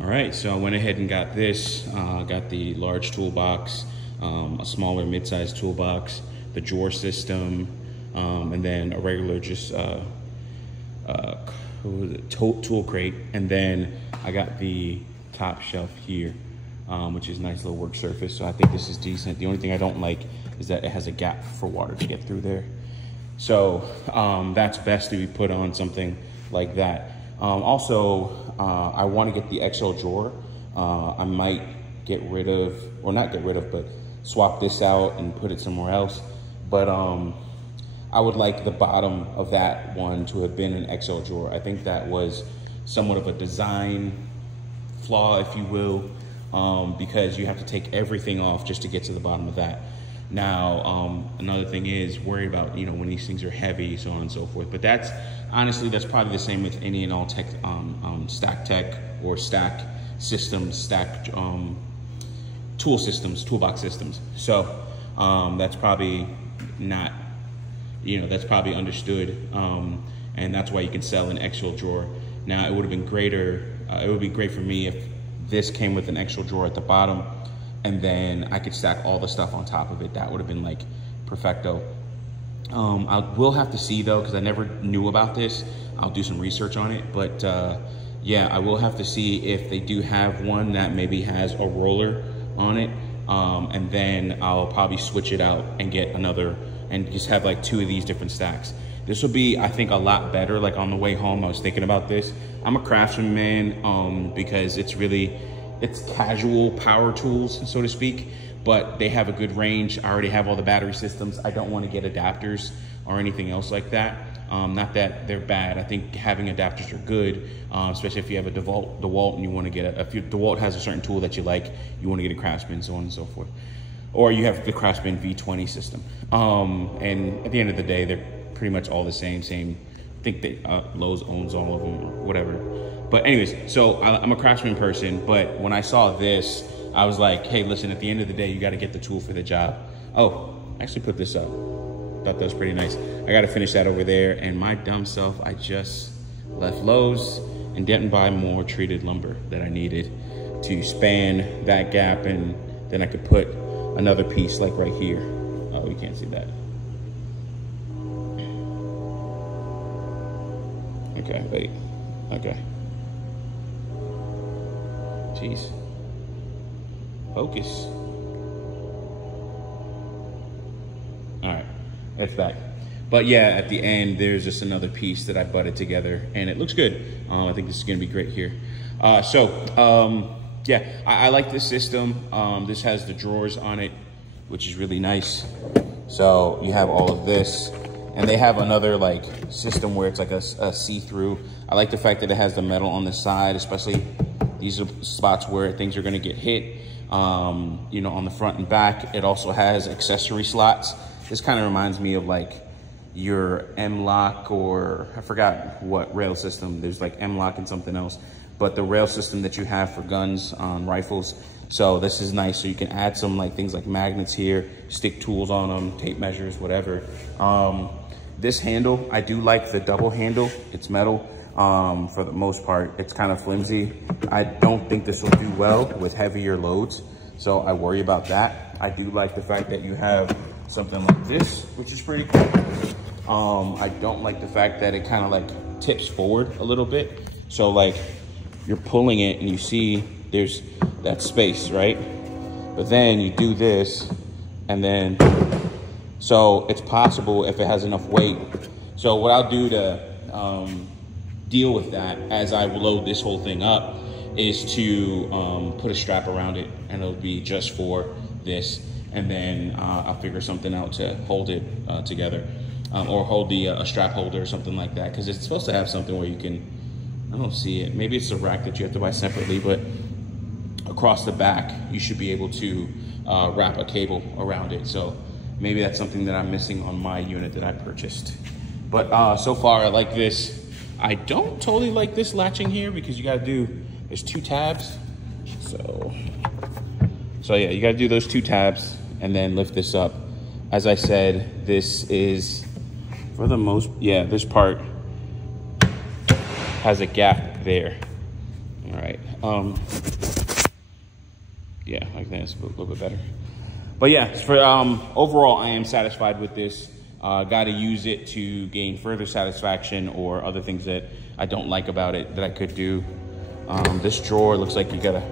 All right, so I went ahead and got this, got the large toolbox, a smaller mid-sized toolbox, the drawer system, and then a regular just tool crate. And then I got the top shelf here, which is a nice little work surface. So I think this is decent. The only thing I don't like is that it has a gap for water to get through there. So that's best to be put on something like that. Also, I want to get the XL drawer. I might get rid of, or not get rid of, but swap this out and put it somewhere else. But I would like the bottom of that one to have been an XL drawer. I think that was somewhat of a design flaw, if you will, because you have to take everything off just to get to the bottom of that. Now, another thing is worry about, you know, when these things are heavy, so on and so forth. But that's, honestly, that's probably the same with any and all tech, Stacktech or stack systems, stack tool systems, toolbox systems. So that's probably not, you know, that's probably understood. And that's why you can sell an XL drawer. Now, it would have been greater, it would be great for me if this came with an XL drawer at the bottom, and then I could stack all the stuff on top of it. That would have been like perfecto. I will have to see though, because I never knew about this. I'll do some research on it, but yeah, I will have to see if they do have one that maybe has a roller on it, and then I'll probably switch it out and get another, and just have like 2 of these different stacks. This will be, I think, a lot better. Like on the way home, I was thinking about this. I'm a craftsman, man, because it's casual power tools, so to speak, but they have a good range. I already have all the battery systems. I don't want to get adapters or anything else like that. Not that they're bad. I think having adapters are good, especially if you have a DeWalt and you want to get if your DeWalt has a certain tool that you like, you want to get a Craftsman, so on and so forth. Or you have the Craftsman V20 system. And at the end of the day, they're pretty much all the same. I think Lowe's owns all of them or whatever. But anyways, so I'm a Craftsman person, but when I saw this, I was like, hey, listen, at the end of the day, you got to get the tool for the job. Oh, I actually put this up. Thought that was pretty nice. I got to finish that over there. And my dumb self, I just left Lowe's and didn't buy more treated lumber that I needed to span that gap. And then I could put another piece like right here. Oh, you can't see that. Okay, wait, okay. Jeez. Focus. All right, it's back. But yeah, at the end, there's just another piece that I butted together and it looks good. I think this is gonna be great here. Yeah, I like this system. This has the drawers on it, which is really nice. So you have all of this. And they have another like system where it's like a see-through. I like the fact that it has the metal on the side, especially these are spots where things are gonna get hit. You know, on the front and back. It also has accessory slots. This kind of reminds me of like your M-Lock, or I forgot what rail system. There's like M-Lock and something else, but the rail system that you have for guns on rifles. So this is nice. So you can add some like things like magnets here, stick tools on them, tape measures, whatever. This handle, I do like the double handle. It's metal for the most part. It's kind of flimsy. I don't think this will do well with heavier loads, so I worry about that. I do like the fact that you have something like this, which is pretty cool. I don't like the fact that it kind of like tips forward a little bit. So like you're pulling it and you see there's that space, right? But then you do this and then, so it's possible if it has enough weight. So what I'll do to deal with that as I load this whole thing up is to put a strap around it, and it'll be just for this. And then I'll figure something out to hold it together, or hold a strap holder or something like that. Cause it's supposed to have something where you can, I don't see it. Maybe it's a rack that you have to buy separately, but across the back, you should be able to wrap a cable around it. So maybe that's something that I'm missing on my unit that I purchased. But so far I like this. I don't totally like this latching here because you gotta do, there's 2 tabs. So yeah, you gotta do those 2 tabs and then lift this up. As I said, this is, for the most, yeah, this part has a gap there. All right. Yeah, I think that's a little bit better. But yeah, for overall, I am satisfied with this. Got to use it to gain further satisfaction or other things that I don't like about it that I could do. This drawer looks like you gotta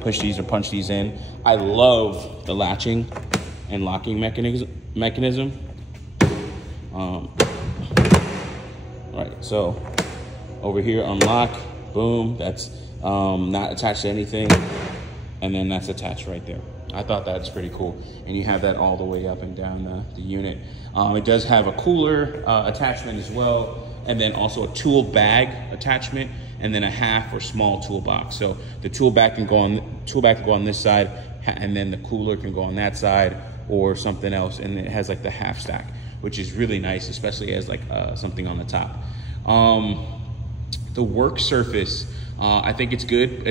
push these or punch these in. I love the latching and locking mechanism. Right, so over here, unlock, boom, that's not attached to anything. And then that's attached right there. I thought that's pretty cool. And you have that all the way up and down the unit. It does have a cooler attachment as well, and then also a tool bag attachment, and then a half or small toolbox. So the tool bag can go on this side, and then the cooler can go on that side, or something else. And it has like the half stack, which is really nice, especially as like something on the top. The work surface, I think it's good,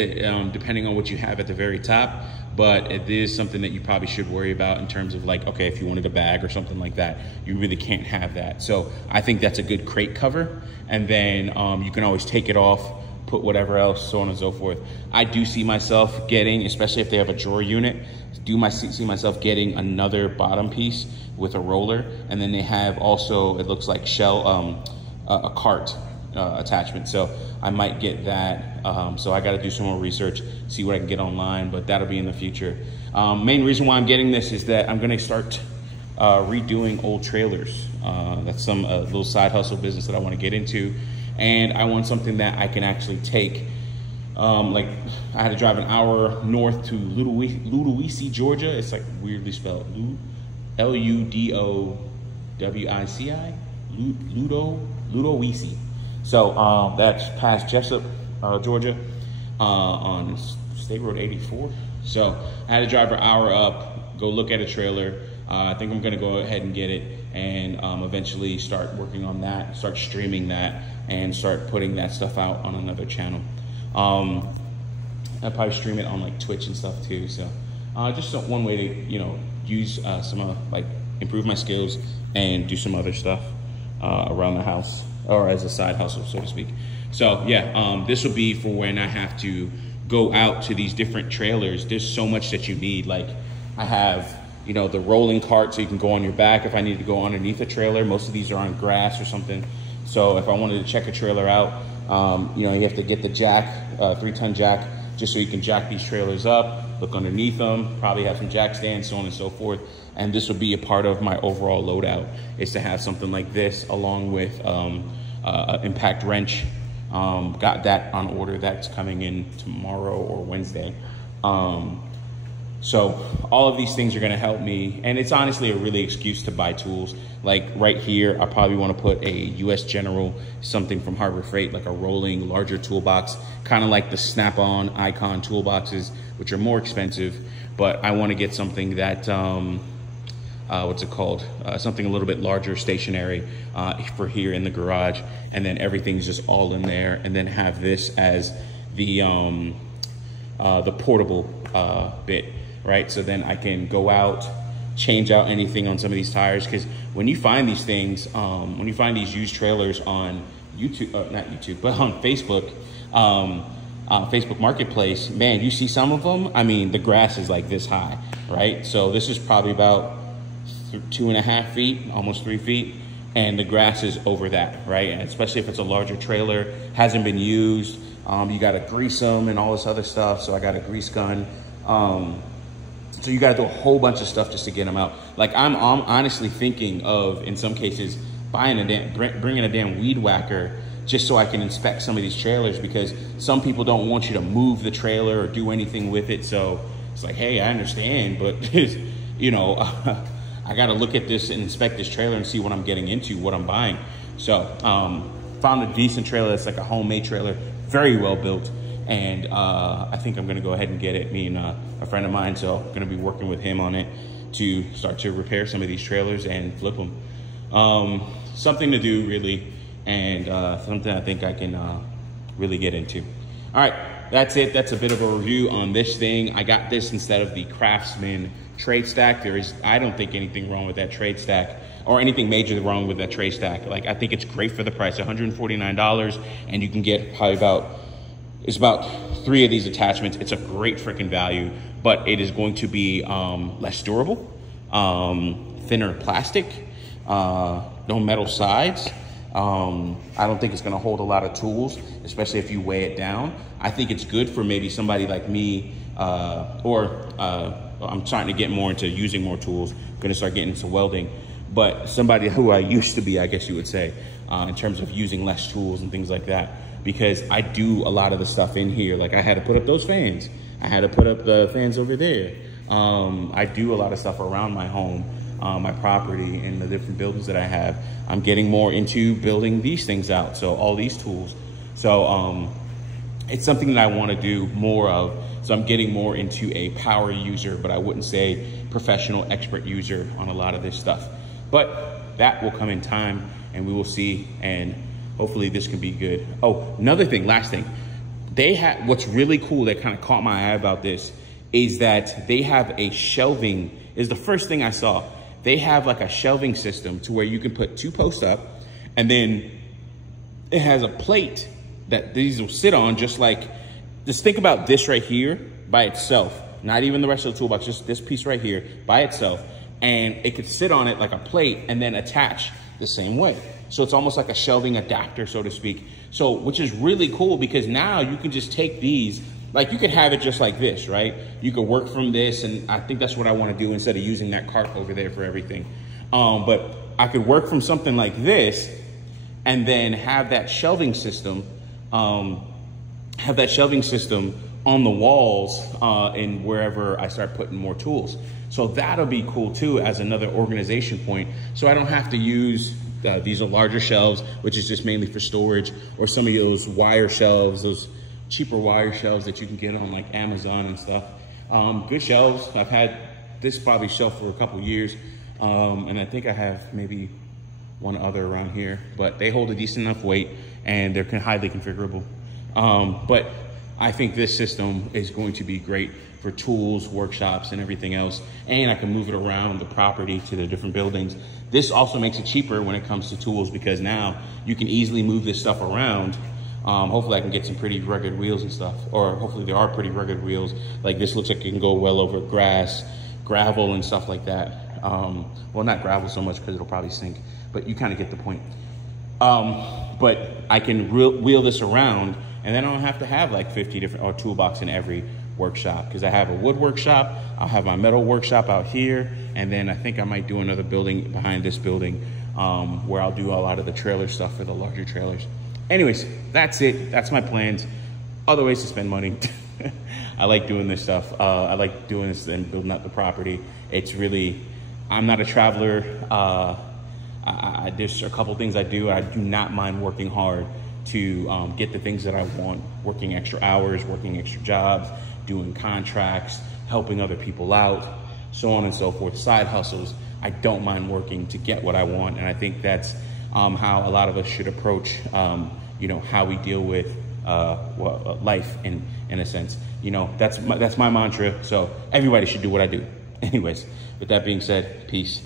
depending on what you have at the very top, but it is something that you probably should worry about in terms of like, okay, if you wanted a bag or something like that, you really can't have that. So I think that's a good crate cover. And then you can always take it off, put whatever else, so on and so forth. I do see myself getting, especially if they have a drawer unit, see myself getting another bottom piece with a roller. And then they have also, it looks like a cart attachment. So I might get that. So I got to do some more research, see what I can get online, but that'll be in the future. Main reason why I'm getting this is that I'm going to start redoing old trailers. That's some little side hustle business that I want to get into. And I want something that I can actually take. Like I had to drive an hour north to Ludowici, Georgia. It's like weirdly spelled. Ludowici. Ludowici. So that's past Jessup, Georgia, on State Road 84. So I had to drive an hour up, go look at a trailer. I think I'm gonna go ahead and get it and eventually start working on that, start streaming that, and start putting that stuff out on another channel. I'll probably stream it on like Twitch and stuff too. So just one way to, you know, use some like improve my skills and do some other stuff around the house, or as a side hustle, so to speak. So yeah, this will be for when I have to go out to these different trailers. There's so much that you need. Like I have, you know, the rolling cart so you can go on your back if I need to go underneath a trailer. Most of these are on grass or something. So if I wanted to check a trailer out, you know, you have to get the jack, 3-ton jack, just so you can jack these trailers up, look underneath them, probably have some jack stands, so on and so forth. And this will be a part of my overall loadout, is to have something like this along with impact wrench. Got that on order. That's coming in tomorrow or Wednesday. So all of these things are gonna help me. And it's honestly a really excuse to buy tools. Like right here, I probably wanna put a US General, something from Harbor Freight, like a rolling, larger toolbox, kind of like the Snap-on Icon toolboxes, which are more expensive, but I wanna get something that, what's it called? Something a little bit larger, stationary, for here in the garage, and then everything's just all in there, and then have this as the portable bit, right? So then I can go out, change out anything on some of these tires, because when you find these things, when you find these used trailers on YouTube, not YouTube, but on Facebook, Facebook Marketplace, man, you see some of them, I mean, the grass is like this high, right? So this is probably about 2.5 feet, almost 3 feet, and the grass is over that, right? And especially if it's a larger trailer, hasn't been used, you gotta grease them and all this other stuff. So I got a grease gun. So you gotta do a whole bunch of stuff just to get them out. Like I'm honestly thinking of, in some cases, bringing a damn weed whacker just so I can inspect some of these trailers, because some people don't want you to move the trailer or do anything with it. So it's like, hey, I understand, but you know, I got to look at this and inspect this trailer and see what I'm getting into, what I'm buying. So found a decent trailer that's like a homemade trailer, very well built. And I think I'm going to go ahead and get it, me and a friend of mine. So I'm going to be working with him on it to start to repair some of these trailers and flip them. Something to do really, and something I think I can really get into. All right, that's it. That's a bit of a review on this thing. I got this instead of the Craftsman trade stack. There is, I don't think anything wrong with that trade stack, or anything major wrong with that trade stack. Like, I think it's great for the price, $149, and you can get probably about, it's about 3 of these attachments. It's a great freaking value, but it is going to be less durable, thinner plastic, no metal sides. I don't think it's gonna hold a lot of tools, especially if you weigh it down. I think it's good for maybe somebody like me, I'm starting to get more into using more tools. I'm gonna start getting into welding, but somebody who I used to be, I guess you would say, in terms of using less tools and things like that, because I do a lot of the stuff in here. Like I had to put up those fans. I had to put up the fans over there. I do a lot of stuff around my home, my property, and the different buildings that I have. I'm getting more into building these things out, so all these tools. So it's something that I want to do more of. So I'm getting more into a power user, but I wouldn't say professional expert user on a lot of this stuff. But that will come in time, and we will see, and hopefully this can be good. Oh, another thing, last thing. They have, what's really cool that kind of caught my eye about this is that they have a shelving, is the first thing I saw. They have like a shelving system to where you can put 2 posts up, and then it has a plate that these will sit on, just think about this right here by itself, not even the rest of the toolbox, just this piece right here by itself. And it could sit on it like a plate and then attach the same way. So it's almost like a shelving adapter, so to speak. So, which is really cool, because now you can just take these, like you could have it just like this, right? You could work from this, and I think that's what I want to do instead of using that cart over there for everything. But I could work from something like this and then have that shelving system, on the walls and wherever I start putting more tools. So that'll be cool too, as another organization point. So I don't have to use, these are larger shelves, which is just mainly for storage, or some of those wire shelves, those cheaper wire shelves that you can get on like Amazon and stuff. Good shelves. I've had this probably shelf for a couple years. And I think I have maybe one other around here, but they hold a decent enough weight and they're highly configurable. But I think this system is going to be great for tools, workshops, and everything else. And I can move it around the property to the different buildings. This also makes it cheaper when it comes to tools, because now you can easily move this stuff around. Hopefully I can get some pretty rugged wheels and stuff, or hopefully there are pretty rugged wheels. Like this looks like it can go well over grass, gravel, and stuff like that. Well, not gravel so much because it'll probably sink, but you kind of get the point. But I can wheel this around, and then I don't have to have like 50 different, or toolbox in every workshop, because I have a wood workshop, I'll have my metal workshop out here, and then I think I might do another building behind this building, where I'll do a lot of the trailer stuff for the larger trailers. Anyways, that's it. That's my plans. Other ways to spend money. I like doing this stuff. I like doing this and building up the property. It's really, I'm not a traveler. There's a couple things I do. I do not mind working hard to get the things that I want, working extra hours, working extra jobs, doing contracts, helping other people out, so on and so forth, side hustles. I don't mind working to get what I want, and I think that's how a lot of us should approach, you know, how we deal with life in a sense. You know, that's my mantra, so everybody should do what I do. Anyways, with that being said, peace.